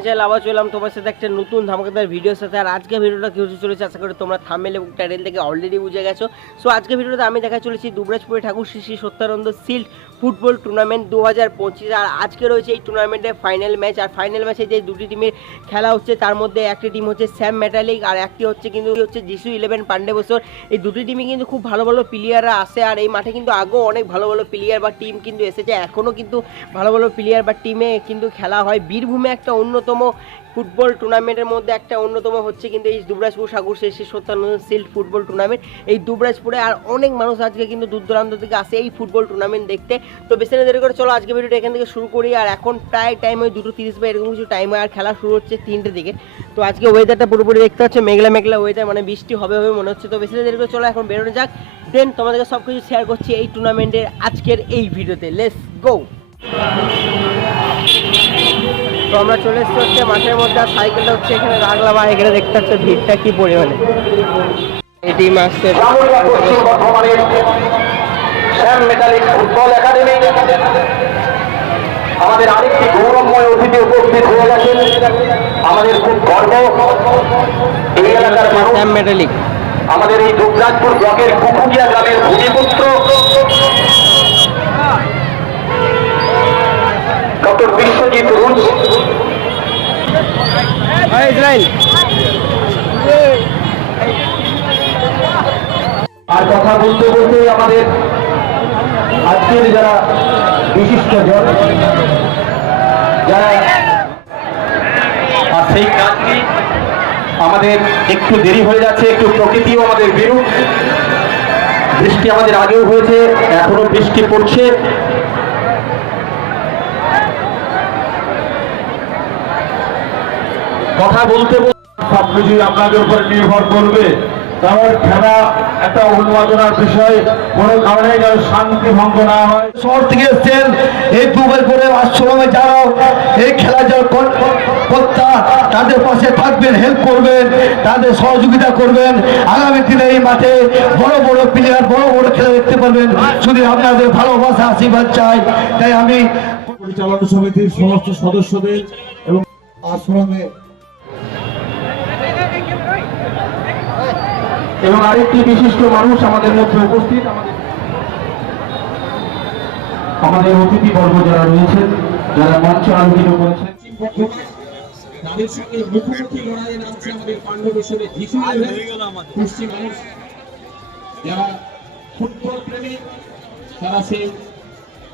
My channel আবার চলাম তোমার সাথে একটা নতুন ধামাকাদার ভিডিওর সাথে। আর আজকে ভিডিওটা হতে চলেছে আশা করি তোমরা থামেল এবং টাইটেল থেকে অলরেডি বুঝে গেছো। সো আজকে ভিডিওতে আমি দেখা চলেছি দুবরাজপুরে ঠাকুর Shri Shri Satyananda shield football tournament দু হাজার পঁচিশ। আর আজকে রয়েছে এই টুর্নামেন্টের ফাইনাল ম্যাচ আর ফাইনাল ম্যাচে যে দুটি টিমের খেলা হচ্ছে, তার মধ্যে একটি টিম হচ্ছে স্যাম মেটালিক আর একটি হচ্ছে কিন্তু হচ্ছে যিশু ইলেভেন পান্ডে বসর। এই দুটি টিমে কিন্তু খুব ভালো ভালো প্লেয়াররা আসে। আর এই মাঠে কিন্তু আগেও অনেক ভালো ভালো প্লেয়ার বা টিম কিন্তু এসেছে। এখনও কিন্তু ভালো ভালো প্লেয়ার বা টিমে কিন্তু খেলা হয়। বীরভূমে একটা অন্যতম ফুটবল টুর্নামেন্টের মধ্যে একটা অন্যতম হচ্ছে কিন্তু এই দুবরাজপুর সাগর শেষে সত্যানন্দ সিল্ড ফুটবল টুর্নামেন্ট। এই দুবরাজপুরে আর অনেক মানুষ আজকে কিন্তু দূর দূরান্ত থেকে আসে এই ফুটবল টুর্নামেন্ট দেখতে। তো বেশি না দেরি করে চলো আজকে ভিডিওটা এখান থেকে শুরু করি। আর এখন প্রায় টাইম ওই দুটো তিরিশ বা এরকম কিছু টাইম আর খেলা শুরু হচ্ছে তিনটে দিকে। তো আজকে ওয়েদারটা পুরোপুরি দেখতে হচ্ছে মেঘলা মেঘলা ওয়েদার মানে বৃষ্টি হবে হবে মনে হচ্ছে। তো বেশি না দেরি করে চলো এখন বেরোনো যাক। দেন তোমাদেরকে সব কিছু শেয়ার করছি এই টুর্নামেন্টের আজকের এই ভিডিওতে। লেটস গো তো আমরা চলে এসেছি হচ্ছে মাঠের মধ্যে আর সাইকেলটা হচ্ছে এখানে রাখলাম আর এখানে দেখতে পাচ্ছ ভিড়টা কি পরিমাণে। Shyam metallic football academy. আমাদের আরেকটি গৌরবময় অতিথি উপস্থিত হয়ে গেছেন। আমাদের খুব গর্ব। এই এলাকার মানুষ স্যাম মেটালিক। আমাদের এই দুবরাজপুর ব্লকের কুকুরিয়া গ্রামের ভূমিপুত্র। ডক্টর বিশ্বজিৎ রুজ আর কথা বলতে বলতে আমাদের আজকের যারা বিশিষ্ট জন, যারা আর সেই কাজটি আমাদের একটু দেরি হয়ে যাচ্ছে, একটু প্রকৃতিও আমাদের বিরূপ। বৃষ্টি আমাদের আগেও হয়েছে এখনও বৃষ্টি পড়ছে। কথা বলতে বলতে সবকিছু আপনাদের উপর নির্ভর করবে। কারণ খেলা একটা উন্মাদনার বিষয় কোনো কারণে যেন শান্তি ভঙ্গ না হয়। শহর থেকে এসছেন এই দুবাই করে আশ্রমে যারা এই খেলা যারা কর- কর্তা তাদের পাশে থাকবেন হেল্প করবেন তাদের সহযোগিতা করবেন। আগামী দিনে এই মাঠে বড় বড় প্লেয়ার বড় বড় খেলা দেখতে পারবেন। শুধু আপনাদের ভালোবাসা আশীর্বাদ চাই তাই আমি পরিচালনা সমিতির সমস্ত সদস্যদের এবং আশ্রমে এবং আরেকটি বিশিষ্ট মানুষ আমাদের মধ্যে উপস্থিত আমাদের আমাদের অতিথি বর্গ যারা রয়েছেন যারা মঞ্চ আলোকিত করেছেন। তাদের সঙ্গে মুখোমুখি লড়াইয়ে নামছে আমাদের পাণ্ডবেশ্বরে যিশু পশ্চিম যারা ফুটবল প্রেমী তারা সেই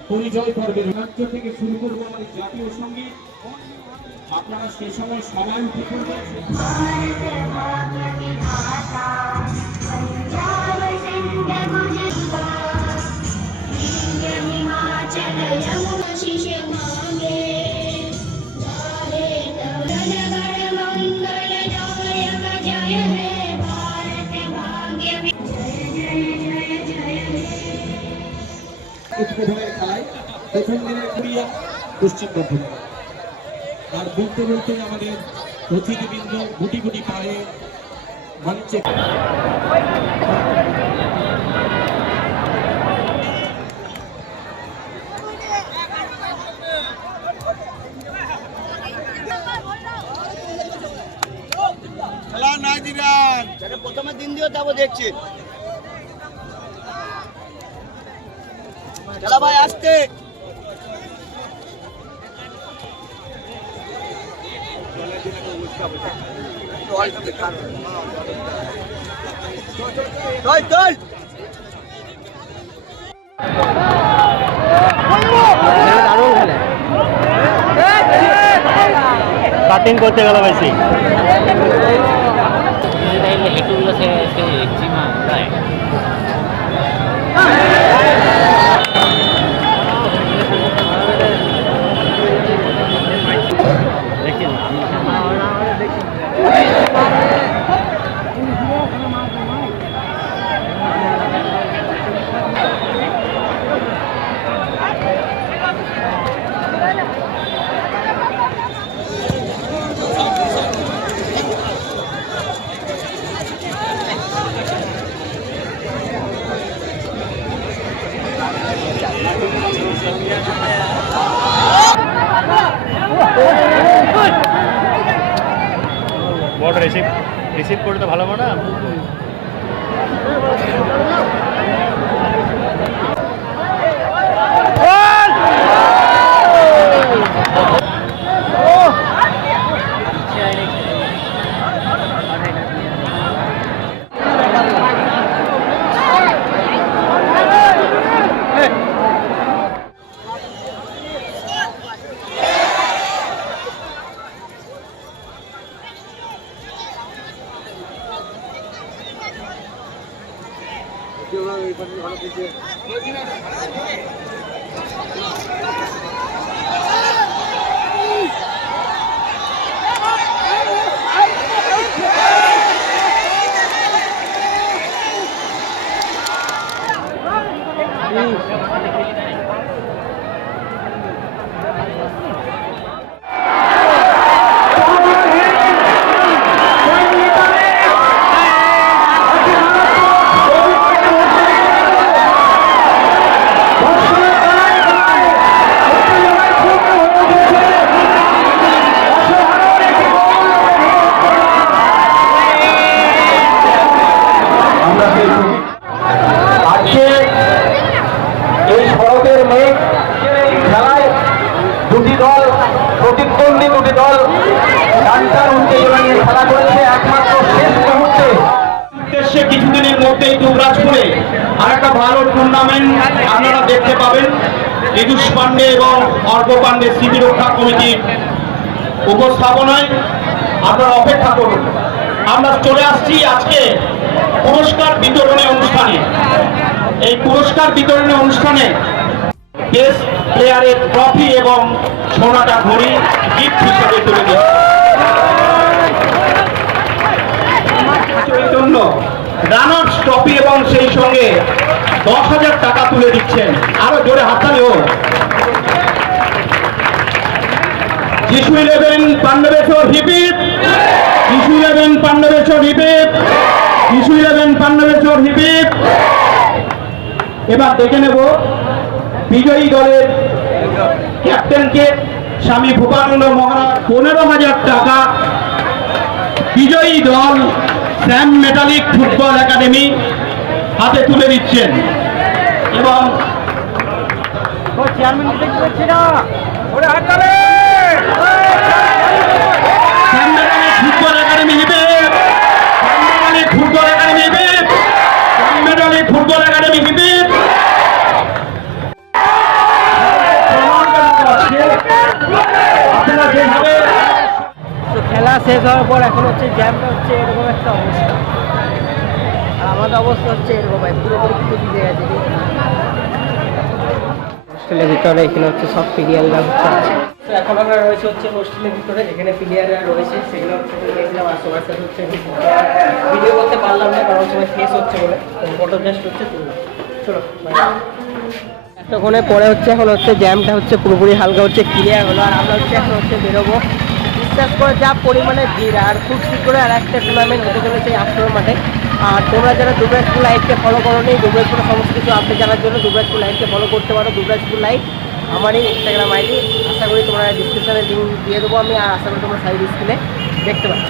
পরিচয় পর্বের রাজ্য থেকে শুরু করব আমাদের জাতীয় সংগীত। আপনারা সে সময় সবাই খেলায় প্রথম দিনের কুড়িয়া পশ্চিম বর্ধমান আর বলতে বলতে আমাদের অতিথিবৃন্দ গুটি গুটি পায়ে মঞ্চে প্রথমে দিন দিয়েও যাব দেখছি। চলা চল। কাটিং করতে গেল বেশি হেঁটুগুলো সে সে প্রায় রিসিভ রিসিভ করতে ভালো না? আমরা উদ্দেশ্যে কিছুদিনের মধ্যেই দুবরাজপুরে আর একটা ভালো টুর্নামেন্ট আপনারা দেখতে পাবেন। ইদুষ পান্ডে এবং অর্ক পান্ডে স্মৃতিরক্ষা কমিটির উপস্থাপনায় আপনারা অপেক্ষা করুন। আমরা চলে আসছি আজকে পুরস্কার বিতরণী অনুষ্ঠানে। এই পুরস্কার বিতরণী অনুষ্ঠানে বেস্ট প্লেয়ারের ট্রফি এবং সোনাটা ঘড়ি গিফট হিসেবে তুলে দিচ্ছে। জন্য রানার্স ট্রফি এবং সেই সঙ্গে দশ হাজার টাকা তুলে দিচ্ছেন। আরও জোরে হাততালি হোক Jishu eleven, Pandaveswar hip hip Jishu eleven, Pandaveswar hip hip Jishu eleven, Pandaveswar hip hip এবার দেখে নেব বিজয়ী দলের ক্যাপ্টেনকে। স্বামী ভূপানন্দ মহারাজ, পনেরো হাজার টাকা। বিজয়ী দল, স্যাম মেটালিক ফুটবল একাডেমি হাতে তুলে দিচ্ছেন। এবং স্যাম শেষ হওয়ার পর এখন হচ্ছে জ্যামটা হচ্ছে এরকম একটা অবস্থা। আর আমাদের অবস্থা হচ্ছে এরকম ভাই পুরোপুরি কিন্তু ভিজে গেছে। হোস্টেলের ভিতরে এখানে হচ্ছে সব প্লেয়াররা হচ্ছে আছে। তো এখন আমরা রয়েছে হচ্ছে হোস্টেলের ভিতরে যেখানে প্লেয়াররা রয়েছে সেগুলো হচ্ছে দেখলাম আর সবার সাথে হচ্ছে ভিডিও করতে পারলাম না কারণ সবাই ফেস হচ্ছে বলে। ফটো জাস্ট হচ্ছে তুললাম। চলো bye. এতক্ষণে পরে হচ্ছে এখন হচ্ছে জ্যামটা হচ্ছে পুরোপুরি হালকা হচ্ছে ক্লিয়ার হলো আর আমরা হচ্ছে এখন হচ্ছে বেরোবো। বিশ্বাস করে যা পরিমাণে ভিড়, আর খুব শীঘ্রই আর একটা টুর্নামেন্ট হতে চলেছে এই আফটার মাঠে। আর তোমরা যারা দুবরাজপুর লাইভকে ফলো করো নি দুবরাজপুরের সমস্ত কিছু আপডেট জানার জন্য দুবরাজপুর লাইভকে ফলো করতে পারো। দুবরাজপুর লাইভ আমারই ইনস্টাগ্রাম আইডি আশা করি তোমরা ডিসক্রিপশানে লিঙ্ক দিয়ে দেবো আমি আশা করি তোমরা সাইড স্ক্রিনে দেখতে পাচ্ছ